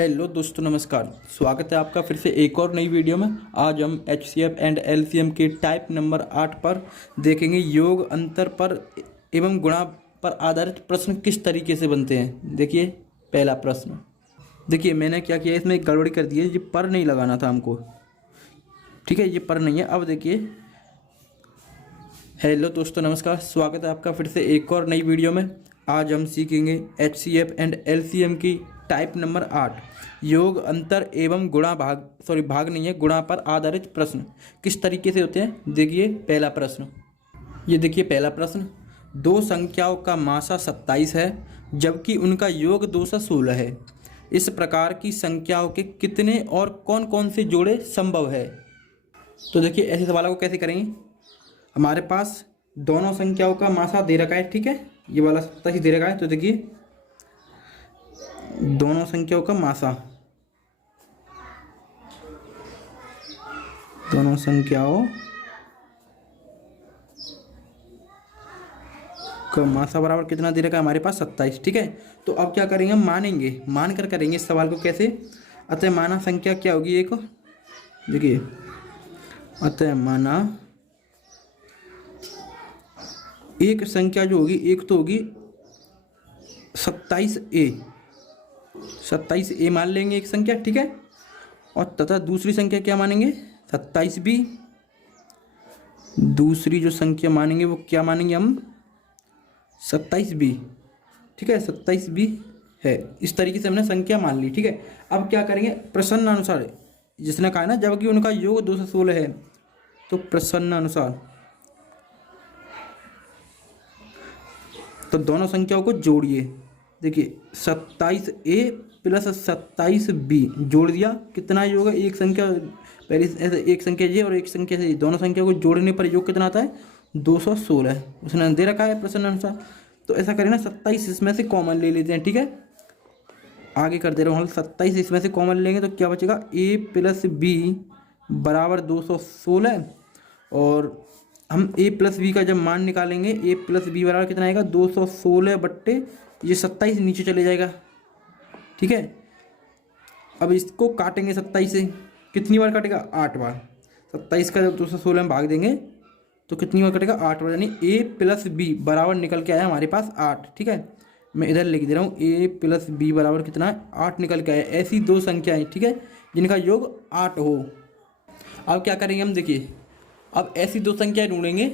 Hello दोस्तों, नमस्कार। स्वागत है आपका फिर से एक और नई वीडियो में। आज हम HCF एंड LCM के टाइप नंबर 8 पर देखेंगे योग अंतर पर एवं गुणा पर आधारित प्रश्न किस तरीके से बनते हैं। देखिए पहला प्रश्न। देखिए मैंने क्या किया, इसमें एक गड़बड़ी कर दी है। ये पर नहीं लगाना था हमको, ठीक है, ये पर नहीं है। अब देखिए, हेलो दोस्तों, नमस्कार। स्वागत है आपका फिर से एक और नई वीडियो में। आज हम सीखेंगे HCF एंड LCM की टाइप नंबर 8 योग अंतर एवं भाग नहीं है, गुणा पर आधारित प्रश्न किस तरीके से होते हैं। देखिए पहला प्रश्न। ये देखिए पहला प्रश्न। दो संख्याओं का मासा 27 है जबकि उनका योग 216 है। इस प्रकार की संख्याओं के कितने और कौन कौन से जोड़े संभव है। तो देखिए ऐसे सवालों को कैसे करेंगे। हमारे पास दोनों संख्याओं का मासा दे रखा है, ठीक है, ये वाला 27 दे रखा है। तो देखिए दोनों संख्याओं का मासा, दोनों संख्याओं का मासा बराबर कितना दे रखा है हमारे पास 27, ठीक है। तो अब क्या करेंगे, हम मानेंगे, मान कर करेंगे इस सवाल को कैसे। अतः माना संख्या क्या होगी एक, देखिए अतः माना एक संख्या जो होगी, एक तो होगी 27A मान लेंगे एक संख्या, ठीक है। और तथा दूसरी संख्या क्या मानेंगे, 27B। दूसरी जो संख्या मानेंगे वो क्या मानेंगे हम, 27B, ठीक है, 27B है। इस तरीके से हमने संख्या मान ली, ठीक है। अब क्या करेंगे, प्रसन्नानुसार, जिसने कहा ना जबकि उनका योग 216 है, तो प्रसन्नानुसार तो दोनों संख्याओं को जोड़िए। देखिए 27A प्लस 27B जोड़ दिया, कितना योग है, एक संख्या पहले ऐसे एक संख्या जी और एक संख्या से, दोनों संख्या को जोड़ने पर योग कितना आता है, 216 उसने दे रखा है प्रश्न अनुसार। तो ऐसा करें ना, 27 इसमें से कॉमन ले लेते हैं, ठीक है। आगे कर दे रहा हूँ, 27 इसमें से कॉमन लेंगे तो क्या बचेगा, A प्लस B बराबर 216। और हम A प्लस B का जब मान निकालेंगे, A प्लस B बराबर कितना आएगा, 216 बट्टे ये 27 नीचे चले जाएगा, ठीक है। अब इसको काटेंगे 27 से, कितनी बार काटेगा, 8 बार। 27 का जब 216 में भाग देंगे तो कितनी बार कटेगा, 8 बार। यानी A प्लस B बराबर निकल के आया हमारे पास 8, ठीक है। मैं इधर लिख दे रहा हूँ, A प्लस B बराबर कितना है, 8 निकल के आया। ऐसी दो संख्याएं, ठीक है, जिनका योग 8 हो। अब क्या करेंगे हम, देखिए अब ऐसी दो संख्याएं ढूंढेंगे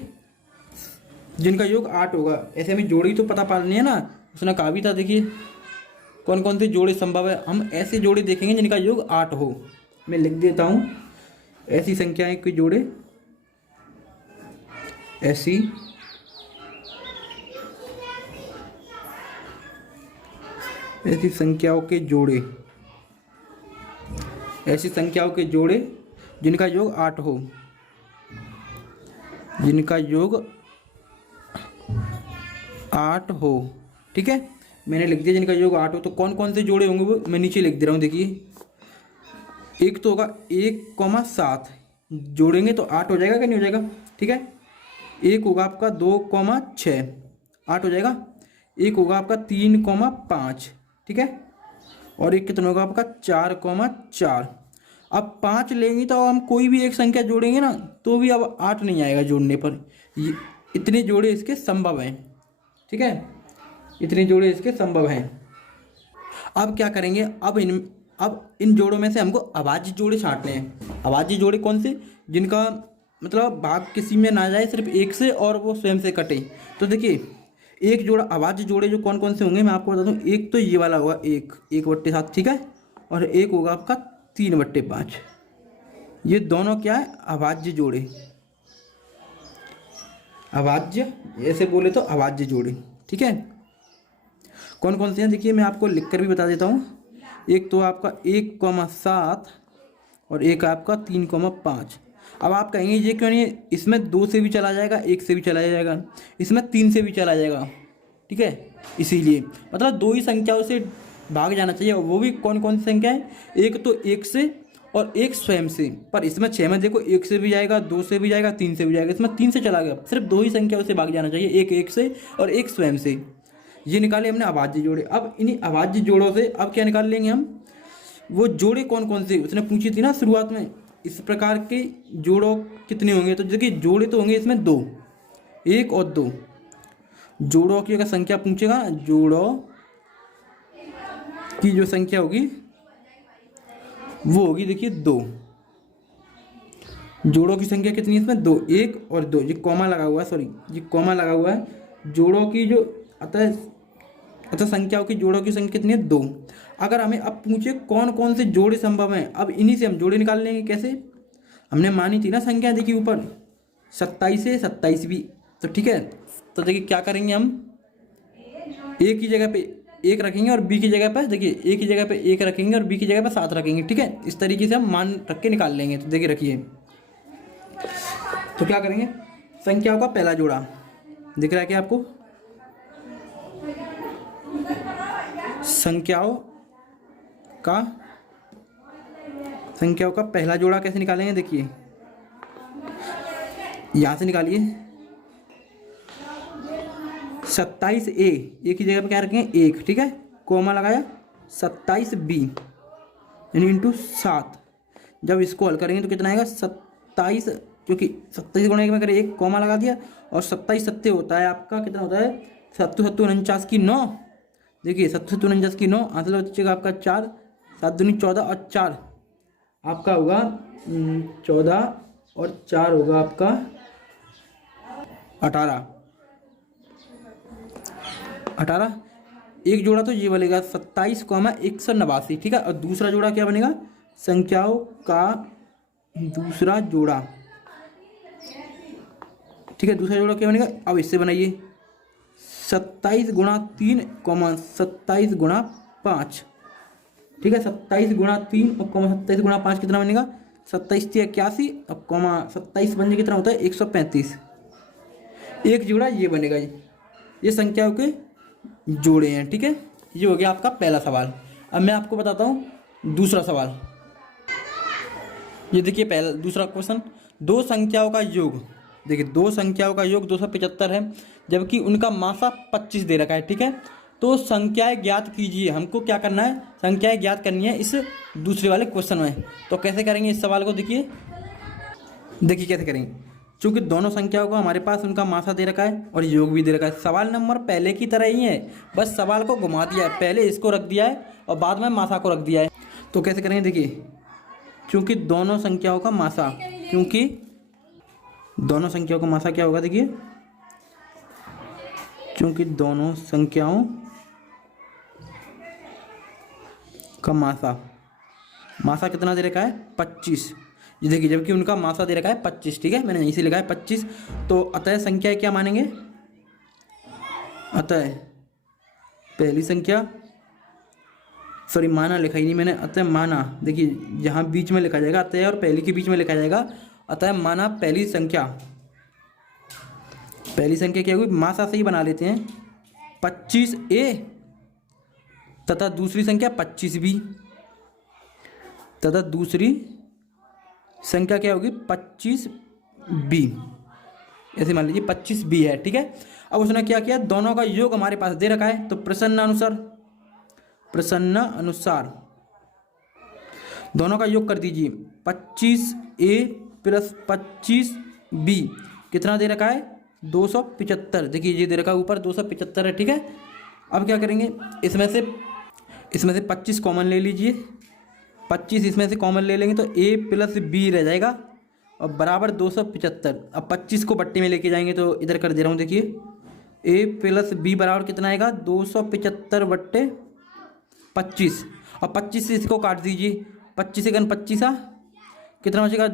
जिनका योग 8 होगा। ऐसे हमें जोड़ी तो पता पालनी है ना, उसने कहा भी था। देखिए कौन कौन से जोड़े संभव है, हम ऐसे जोड़े देखेंगे जिनका योग 8 हो। मैं लिख देता हूँ, ऐसी संख्याएं के जोड़े, ऐसी संख्याओं के जोड़े, ऐसी संख्याओं के जोड़े जिनका योग 8 हो, जिनका योग 8 हो, ठीक है। मैंने लिख दिया जिनका योग 8 हो। तो कौन कौन से जोड़े होंगे वो मैं नीचे लिख दे रहा हूँ। देखिए एक तो होगा 1,7 जोड़ेंगे तो 8 हो जाएगा, क्या नहीं हो जाएगा, ठीक है। एक होगा आपका 2,6 8 हो जाएगा। एक होगा आपका 3,5, ठीक है। और एक कितना होगा आपका 4,4। अब 5 लेंगे तो हम कोई भी एक संख्या जोड़ेंगे ना तो भी अब 8 नहीं आएगा जोड़ने पर। ये इतने जोड़े इसके संभव हैं, ठीक है, इतने जोड़े इसके संभव हैं। अब क्या करेंगे, अब इन जोड़ों में से हमको अभाज्य जोड़े छांटने हैं। अभाज्य जोड़े कौन से, जिनका मतलब भाग किसी में ना जाए, सिर्फ एक से और वो स्वयं से कटे। तो देखिए एक जोड़ा अभाज्य जोड़े जो कौन कौन से होंगे मैं आपको बता दूं। एक तो ये वाला होगा 1/7, ठीक है। और एक होगा आपका 3/5। ये दोनों क्या है, अभाज्य जोड़े, अभाज्य, ऐसे बोले तो अभाज्य जोड़े, ठीक है। कौन कौन से हैं, देखिए मैं आपको लिखकर भी बता देता हूँ। एक तो आपका 1,7 और एक आपका 3,5। अब आप कहेंगे ये क्यों नहीं है, इसमें 2 से भी चला जाएगा, 1 से भी चला जाएगा, इसमें 3 से भी चला जाएगा, ठीक है। इसीलिए मतलब 2 ही संख्याओं से भाग जाना चाहिए। और वो भी कौन कौन सी संख्या है, एक तो 1 से और एक स्वयं से। पर इसमें 6 में देखो 1 से भी जाएगा, 2 से भी जाएगा, 3 से भी जाएगा, इसमें 3 से चला गया। सिर्फ 2 ही संख्याओं से भाग जाना चाहिए, एक 1 से और एक स्वयं से। ये निकाले हमने अभाज्य जोड़े। अब इन्हीं अभाज्य जोड़ों से अब क्या निकाल लेंगे हम, वो जोड़े कौन कौन से उसने पूछी थी ना शुरुआत में, इस प्रकार के जोड़ों कितने होंगे। तो देखिए जोड़े तो होंगे इसमें दो, एक और दो। जोड़ों की अगर संख्या पूछेगा, जोड़ों की जो संख्या होगी वो होगी देखिए दो। जोड़ों की संख्या कितनी है इसमें, दो, एक और दो। ये कॉमा लगा हुआ है, सॉरी ये कॉमा लगा हुआ है। जोड़ों की जो अतः संख्याओं की जोड़ों की संख्या कितनी है, दो। अगर हमें अब पूछे कौन कौन से जोड़े संभव हैं, अब इन्हीं से हम जोड़े निकाल लेंगे। कैसे, हमने मानी थी ना संख्या, देखिए ऊपर 27 है, 27 भी। तो ठीक है, तो देखिए क्या करेंगे हम, ए की जगह पे एक रखेंगे और बी की जगह पर, देखिए ए की जगह पे एक रखेंगे और बी की जगह पर 7 रखेंगे। ठीक है, इस तरीके से हम मान रख के निकाल लेंगे। तो देखिए रखिए, तो क्या करेंगे, संख्याओं का पहला जोड़ा दिख रहा है क्या आपको, संख्याओं का पहला जोड़ा कैसे निकालेंगे, देखिए यहां से निकालिए। 27 ए की जगह पे क्या रखेंगे, एक। ठीक है, कोमा लगाया, 27 बी यानी इंटू 7। जब इसको हल करेंगे तो कितना आएगा, 27, क्योंकि 27 गुणा में करें, एक कोमा लगा दिया, और 27 सत्ते होता है आपका, कितना होता है, 7 7 49 की 9। देखिए 7 7 49 की 9, आंसर बचेगा आपका 4, 7 दूनी 14 और 4 आपका होगा 14 और 4 होगा आपका 18। एक जोड़ा तो ये बनेगा 27,189। ठीक है, और दूसरा जोड़ा क्या बनेगा, संख्याओं का दूसरा जोड़ा। ठीक है, दूसरा जोड़ा क्या बनेगा, अब इससे बनाइए 27 गुणा 3 27 गुणा 5। ठीक है, 27 गुणा 3 और 27 गुणा 5 कितना बनेगा, 27 × 81 और 27 बन कितना होता है, 135। एक जोड़ा ये बनेगा, ये संख्याओं के जोड़े हैं। ठीक है, ये हो गया आपका पहला सवाल। अब मैं आपको बताता हूँ दूसरा सवाल। ये देखिए पहला दूसरा क्वेश्चन, दो संख्याओं का योग। देखिए दो संख्याओं का योग 275 है, जबकि उनका मासा 25 दे रखा है। ठीक है, तो संख्याएं ज्ञात कीजिए। हमको क्या करना है, संख्याएं ज्ञात करनी है इस दूसरे वाले क्वेश्चन में। तो कैसे करेंगे इस सवाल को, देखिए कैसे करेंगे। चूंकि दोनों संख्याओं को हमारे पास उनका मासा दे रखा है और योग भी दे रखा है, सवाल नंबर पहले की तरह ही है, बस सवाल को घुमा दिया है, पहले इसको रख दिया है और बाद में मासा को रख दिया है। तो कैसे करेंगे, देखिए क्योंकि दोनों संख्याओं का मासा, क्योंकि दोनों संख्याओं का मासा क्या होगा, देखिए क्योंकि दोनों संख्याओं का मासा कितना दे रखा है, 25। ये देखिए, जबकि उनका मासा दे रखा है 25। ठीक है, मैंने यहीं से लिखा है 25। तो अतः संख्या क्या मानेंगे, अतः पहली संख्या, सॉरी माना लिखा ही नहीं मैंने, अतः माना। देखिए जहाँ बीच में लिखा जाएगा अतः और पहली के बीच में लिखा जाएगा, अतः माना पहली संख्या क्या हुई, मासा से ही बना लेते हैं, 25A तथा दूसरी संख्या 25B तथा दूसरी संख्या क्या होगी, 25B। ऐसे मान लीजिए 25B है। ठीक है, अब उसने क्या किया, दोनों का योग हमारे पास दे रखा है, तो प्रश्न अनुसार दोनों का योग कर दीजिए। 25A प्लस 25B कितना दे रखा है, 275। देखिए ये दे रखा है ऊपर 275 है। ठीक है, अब क्या करेंगे, इसमें से 25 कॉमन ले लीजिए, 25 इसमें से कॉमन ले लेंगे तो A प्लस B रह जाएगा और बराबर 275। अब 25 को बट्टे में लेके जाएंगे, तो इधर कर दे रहा हूँ, देखिए A प्लस B बराबर कितना आएगा, 275 बट्टे 25। और 25 से इसको काट दीजिए, 25 सेकंड 25 कितना बचेगा,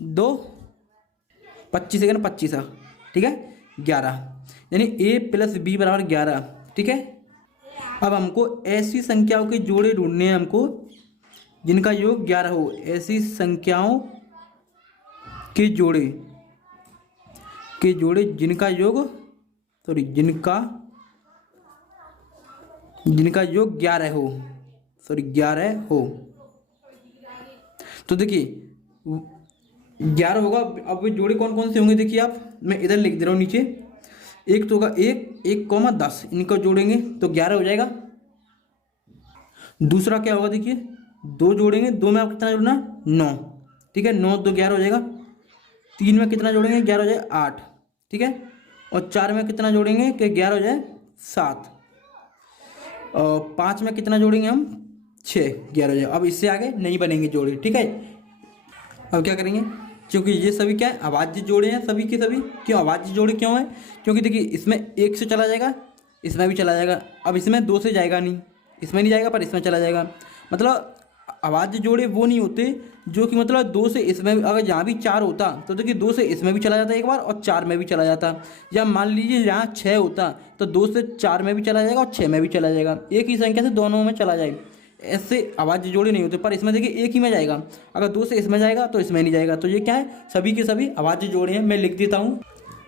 2, 25 सेकंड 25। ठीक है, 11, यानी A प्लस B बराबर 11। ठीक है, अब हमको ऐसी संख्याओं के जोड़े ढूंढने हैं, हमको जिनका योग 11 हो। ऐसी संख्याओं के जोड़े जिनका योग, सॉरी जिनका योग 11 हो, 11 हो। तो देखिए 11 होगा। अब वे जोड़े कौन कौन से होंगे, देखिए आप, मैं इधर लिख दे रहा हूँ नीचे। एक तो होगा 1,10, इनको जोड़ेंगे तो 11 हो जाएगा। दूसरा क्या होगा, देखिए दो जोड़ेंगे, दो में आप कितना जोड़ना, 9, ठीक है, 9 2 11 हो जाएगा। 3 में कितना जोड़ेंगे, 11 हो जाए 8, ठीक है, और 4 में कितना जोड़ेंगे कि 11 हो जाए 7, और 5 में कितना जोड़ेंगे हम, 6, 11 हो जाए। अब इससे आगे नहीं बनेंगे जोड़े, ठीक है। अब क्या करेंगे, क्योंकि ये सभी क्या है, अभाज्य जोड़े हैं सभी के सभी। क्यों अभाज्य जोड़े क्यों है, क्योंकि देखिए इसमें 1 से चला जाएगा, इसमें भी चला जाएगा। अब इसमें 2 से जाएगा नहीं, इसमें नहीं जाएगा पर इसमें चला जाएगा। मतलब अभाज्य जोड़े वो नहीं होते जो कि मतलब 2 से इसमें, अगर यहाँ भी 4 होता तो देखिए 2 से इसमें भी चला जाता एक बार और 4 में भी चला जाता। या मान लीजिए यहाँ 6 होता तो 2 से 4 में भी चला जाएगा और 6 में भी चला जाएगा, एक ही संख्या से दोनों में चला जाए। ऐसे अभाज्य जोड़े नहीं होते, पर इसमें देखिए एक ही में जाएगा, अगर 2 से इसमें जाएगा तो इसमें नहीं जाएगा। तो ये क्या है, सभी के सभी अभाज्य जोड़े हैं। मैं लिख देता हूँ,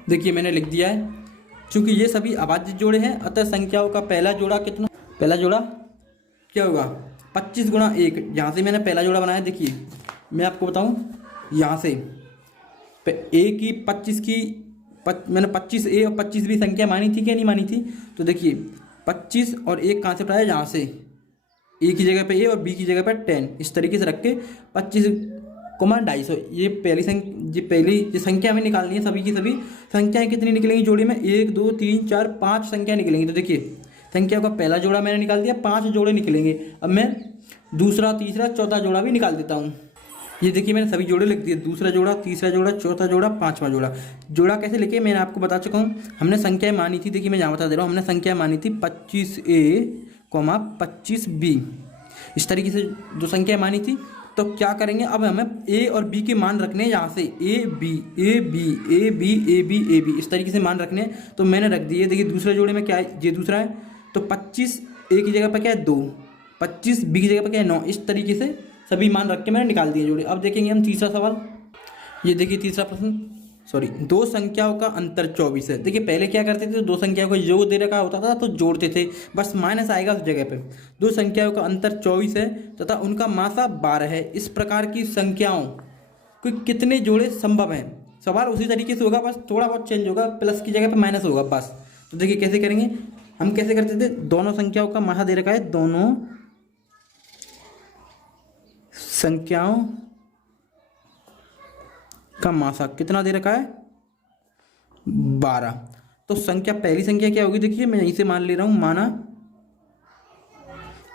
देखिए मैंने लिख दिया है। चूँकि ये सभी अभाज्य जोड़े हैं अतः संख्याओं का पहला जोड़ा कितना, पहला जोड़ा क्या होगा, 25 गुणा 1। यहाँ से मैंने पहला जोड़ा बनाया, देखिए मैं आपको बताऊँ, यहाँ से ए की 25 की मैंने 25A और 25B संख्या मानी थी क्या नहीं मानी थी। तो देखिए 25 और 1 कहाँ से उठाया, यहाँ से ए की जगह पे ए और बी की जगह पे 10, इस तरीके से रख के 25 कोमा 250। ये पहली संख्या हमें निकालनी है। सभी की सभी संख्याएं कितनी निकलेंगी जोड़ी में, 1 2 3 4 5 संख्या निकलेंगी। तो देखिए संख्या का पहला जोड़ा मैंने निकाल दिया, 5 जोड़े निकलेंगे। अब मैं दूसरा तीसरा चौथा जोड़ा भी निकाल देता हूँ। ये देखिए मैंने सभी जोड़े लिख दिए, दूसरा जोड़ा, तीसरा जोड़ा, चौथा जोड़ा, पांचवा जोड़ा। जोड़ा कैसे लिखे मैंने आपको बता चुका हूँ। हमने संख्याएं मानी थी, देखिए मैं यहाँ बता दे रहा हूँ, हमने संख्या मानी थी 25A, 25B, इस तरीके से जो संख्या मानी थी। तो क्या करेंगे, अब हमें ए और बी के मान रखने हैं यहाँ से, A B A B A B A B A B, इस तरीके से मान रखने हैं। तो मैंने रख दिए। देखिए दूसरे जोड़े में क्या है, ये दूसरा है, तो 25 ए की जगह पर क्या है 2, 25 बी की जगह पर क्या है 9, इस तरीके से सभी मान रख के मैंने निकाल दिए जोड़े। अब देखेंगे हम तीसरा सवाल। ये देखिए तीसरा प्रश्न, सॉरी, दो संख्याओं का अंतर 24 है। देखिए पहले क्या करते थे, दो संख्याओं को योग दे रखा होता था तो जोड़ते थे, बस माइनस आएगा उस जगह पे। दो संख्याओं का अंतर 24 है तथा उनका मासा 12 है। इस प्रकार की संख्याओं को कितने जोड़े संभव हैं। सवाल उसी तरीके से होगा, बस थोड़ा बहुत चेंज होगा, प्लस की जगह पे माइनस होगा बस। तो देखिए कैसे करेंगे, हम कैसे करते थे, दोनों संख्याओं का मासा दे रखा है, दोनों संख्याओं का मासा कितना दे रखा है 12। तो संख्या पहली संख्या क्या होगी, देखिए मैं यहीं से मान ले रहा हूं,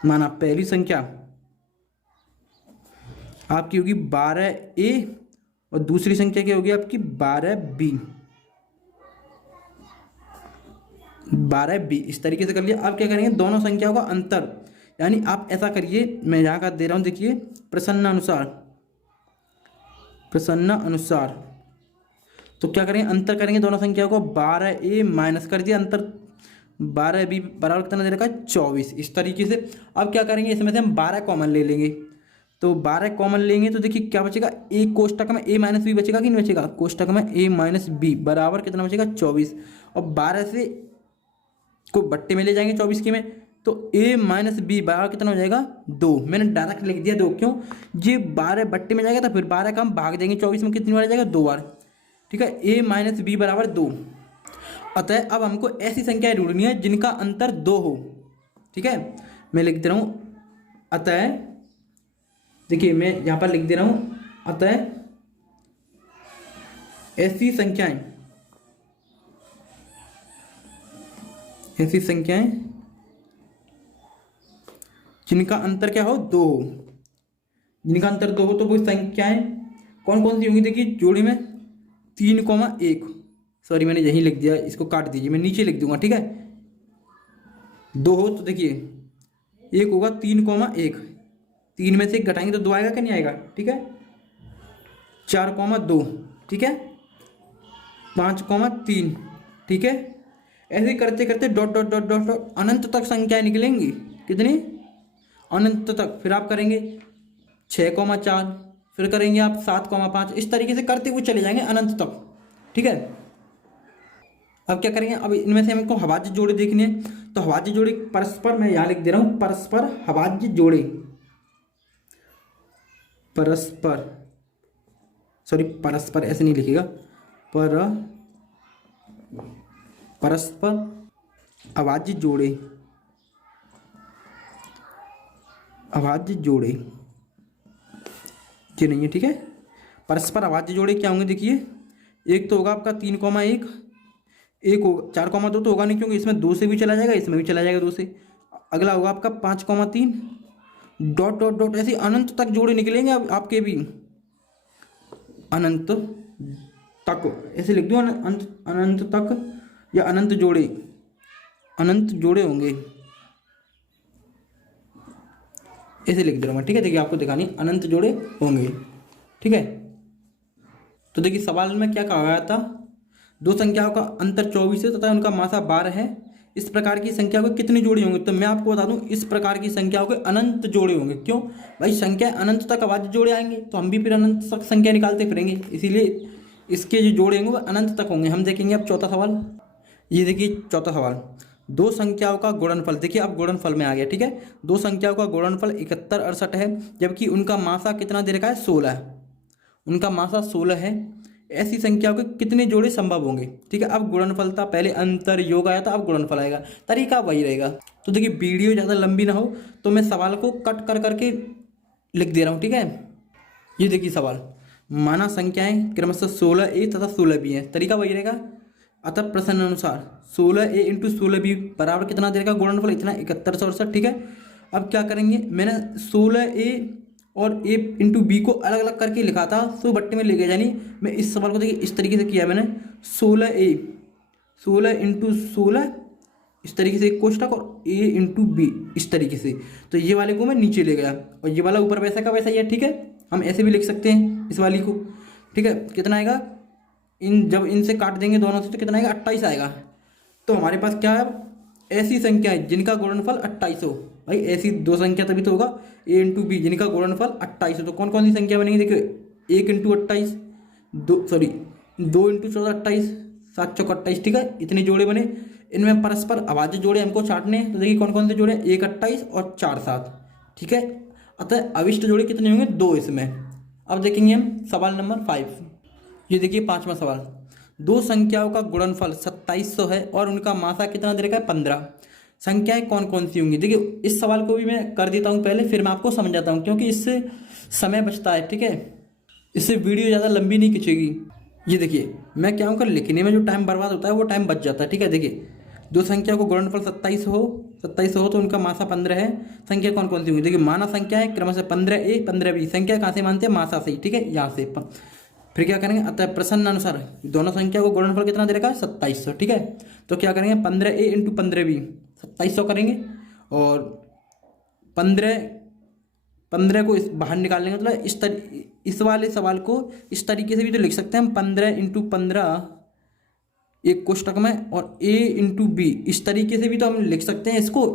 माना पहली संख्या आपकी होगी 12A और दूसरी संख्या क्या होगी आपकी 12B, 12B, इस तरीके से कर लिया। अब क्या करेंगे, दोनों संख्याओं का अंतर, यानी आप ऐसा करिए, मैं यहाँ का दे रहा हूं, देखिए प्रसन्न अनुसार। तो क्या करेंगे, अंतर करेंगे दोनों संख्याओं को, 12A माइनस कर दिया, अंतर 12B बराबर कितना दे रखा है 24, इस तरीके से। अब क्या करेंगे, इसमें से हम 12 कॉमन ले लेंगे। तो 12 कॉमन लेंगे तो देखिए क्या बचेगा, ए कोष्टक में A माइनस बी बचेगा कि नहीं बचेगा, कोष्टक में A माइनस बी बराबर कितना बचेगा 24। और 12 से को बट्टे में ले जाएंगे 24 के में, तो A माइनस बी बराबर कितना हो जाएगा 2। मैंने डायरेक्ट लिख दिया 2, क्यों, ये 12 बट्टे में जाएगा तो फिर 12 का हम भाग देंगे 24 में, कितनी बार आ जाएगा 2 बार, ठीक है। A माइनस बी बराबर 2। अतः अब हमको ऐसी संख्याएं ढूंढनी है जिनका अंतर 2 हो, ठीक है। मैं लिख दे रहा हूं, अतः देखिए मैं यहां पर लिख दे रहा हूं, अतः ऐसी संख्याएं जिनका अंतर क्या हो 2 हो, जिनका अंतर 2 हो, तो वो संख्याएं कौन कौन सी होंगी, देखिए जोड़ी में 3,1, सॉरी मैंने यहीं लिख दिया, इसको काट दीजिए, मैं नीचे लिख दूंगा, ठीक है। 2 हो तो देखिए एक होगा 3,1, 3 में से 1 घटाएंगे तो 2 आएगा कि नहीं आएगा, ठीक है। 4,2, ठीक है। 5,3, ठीक है। ऐसे करते करते dot dot dot dot dot अनंत तक संख्याएं निकलेंगी, कितनी, अनंत तक। फिर आप करेंगे 6,4, फिर करेंगे आप 7,5, इस तरीके से करते हुए चले जाएंगे अनंत तक, ठीक है। अब क्या करेंगे, अब इनमें से हमको अभाज्य जोड़े देखने हैं। तो अभाज्य जोड़े परस्पर, मैं यहां लिख दे रहा हूं, परस्पर अभाज्य जोड़े, परस्पर ऐसे नहीं लिखेगा, परस्पर अभाज्य जोड़े ये नहीं है, ठीक है। परस्पर अभाज्य जोड़े क्या होंगे देखिए, एक तो होगा आपका 3,1, एक होगा 4,2 तो होगा नहीं क्योंकि इसमें 2 से भी चला जाएगा, इसमें भी चला जाएगा 2 से। अगला होगा आपका 5,3 डॉट डॉट डॉट, ऐसे अनंत तक जोड़े निकलेंगे अब आपके भी, अनंत तक ऐसे लिख दो, अनंत तक या अनंत जोड़े, अनंत जोड़े होंगे ऐसे लिख दे रहा हूँ मैं, ठीक है। देखिए आपको दिखानी अनंत जोड़े होंगे, ठीक है। तो देखिए सवाल में क्या कहा गया था, दो संख्याओं का अंतर 24 है तथा उनका मासा 12 है, इस प्रकार की संख्या को कितने जोड़े होंगे। तो मैं आपको बता दूं, इस प्रकार की संख्याओं के अनंत जोड़े होंगे। क्यों भाई, संख्या अनंत तक अभाज्य जोड़े आएंगे तो हम भी फिर अनंत तक संख्या निकालते फिरेंगे, इसीलिए इसके जो जोड़े होंगे वो अनंत तक होंगे। हम देखेंगे अब चौथा सवाल। ये देखिए चौथा सवाल, दो संख्याओं का गुणनफल, देखिए अब गुणनफल में आ गया, ठीक है। दो संख्याओं का गुणनफल 71, 68 है, जबकि उनका मासा कितना दे रखा है, 16। उनका मासा 16 है, ऐसी संख्याओं के कितने जोड़े संभव होंगे, ठीक है। अब गुणनफल था, पहले अंतर योग आया था, अब गुणनफल आएगा, तरीका वही रहेगा। तो देखिए वीडियो ज़्यादा लंबी ना हो तो मैं सवाल को कट कर करके लिख दे रहा हूँ, ठीक है। ये देखिए सवाल, माना संख्याएं क्रमशः 16A तथा 16B है, तरीका वही रहेगा। अतः प्रश्न अनुसार 16A इंटू 16B बराबर कितना देगा गुणनफल, इतना 7168, ठीक है। अब क्या करेंगे, मैंने 16A और A इंटू बी को अलग अलग करके लिखा था, सो बट्टे में ले गया, यानी मैं इस सवाल को देखिए इस तरीके से किया मैंने, 16A 16 इंटू 16 इस तरीके से एक कोष्टक और A इंटू बी इस तरीके से, तो ये वाले को मैं नीचे ले गया और ये वाला ऊपर वैसा का वैसा ही है, ठीक है। हम ऐसे भी लिख सकते हैं इस वाली को, ठीक है। कितना आएगा, इन जब इनसे काट देंगे दोनों से तो कितना आएगा, 28 आएगा। तो हमारे पास क्या है, ऐसी संख्या है जिनका गुणनफल 28 हो। भाई ऐसी दो संख्या तभी तो होगा, A इंटू बी जिनका गुणनफल 28 हो। तो कौन कौन सी संख्या बनेगी, देखिए 1 इंटू 28, 2 इंटू 14 28, 7 चौक 28, ठीक है। इतने जोड़े बने, इनमें परस्पर अभाज्य जोड़े हमको छाटने हैं। तो देखिए कौन कौन से जोड़े, 1 28 और 4 7, ठीक है। अतः अविष्ट जोड़े कितने होंगे, 2 इसमें। अब देखेंगे हम सवाल नंबर 5। ये देखिए पांचवा सवाल, दो संख्याओं का गुणनफल 2700 है और उनका मासा कितना दे रखा है, 15। संख्याएं कौन कौन सी होंगी, देखिए इस सवाल को भी मैं कर देता हूं पहले, फिर मैं आपको समझाता हूं, क्योंकि इससे समय बचता है, ठीक है। इससे वीडियो ज़्यादा लंबी नहीं खिंचेगी। ये देखिए मैं क्या हूँ कर, लिखने में जो टाइम बर्बाद होता है वो टाइम बच जाता है, ठीक है। देखिए दो संख्या को गुणनफल 2700 हो तो उनका मासा 15 है। संख्या कौन कौन सी होंगी, देखिए माना संख्या है क्रमशः 15A 15B, संख्या कहाँ से मानते हैं, मासा से, ठीक है, यहाँ से। फिर क्या करेंगे, अतः प्रश्न अनुसार दोनों संख्या को गुणनफल कितना दे रखा है, 2700, ठीक है। तो क्या करेंगे, 15A इंटू 15B 2700 करेंगे और 15 को बाहर निकाल लेंगे। मतलब इस वाले सवाल को इस तरीके से भी तो लिख सकते हैं हम, 15 इंटू 15 एक कोष्टक में और A इंटू बी इस तरीके से भी तो हम लिख सकते हैं इसको।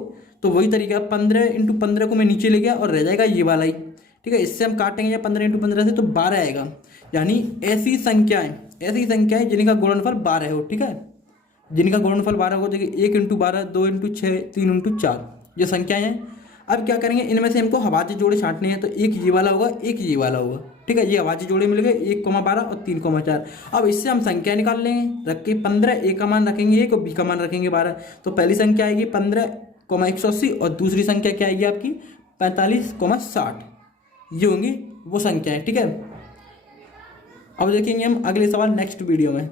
तो वही तरीका, 15 इंटू 15 को मैं नीचे ले गया और रह जाएगा ये वाला ही, ठीक है। इससे हम काटेंगे 15 इंटू 15 से तो 12 आएगा, यानी ऐसी संख्याएं जिनका गुणनफल 12 हो, ठीक है। जिनका गुणनफल 12 हो, देखिए 1 इंटू 12, 2 इंटू 6, 3 इंटू 4 ये संख्याएं हैं। अब क्या करेंगे, इनमें से हमको अभाज्य जोड़े छांटने हैं, तो एक ये वाला होगा, एक ये वाला होगा, ठीक है। ये अभाज्य जोड़े मिल गए, 1,12 और 3,4। अब इससे हम संख्या निकाल लेंगे, रख के 15 A का मान रखेंगे 1 और B का मान रखेंगे 12। तो पहली संख्या आएगी 15,180 और दूसरी संख्या क्या आएगी आपकी 45,60। ये होंगी वो संख्याएं, ठीक है। अब देखेंगे हम अगले सवाल नेक्स्ट वीडियो में।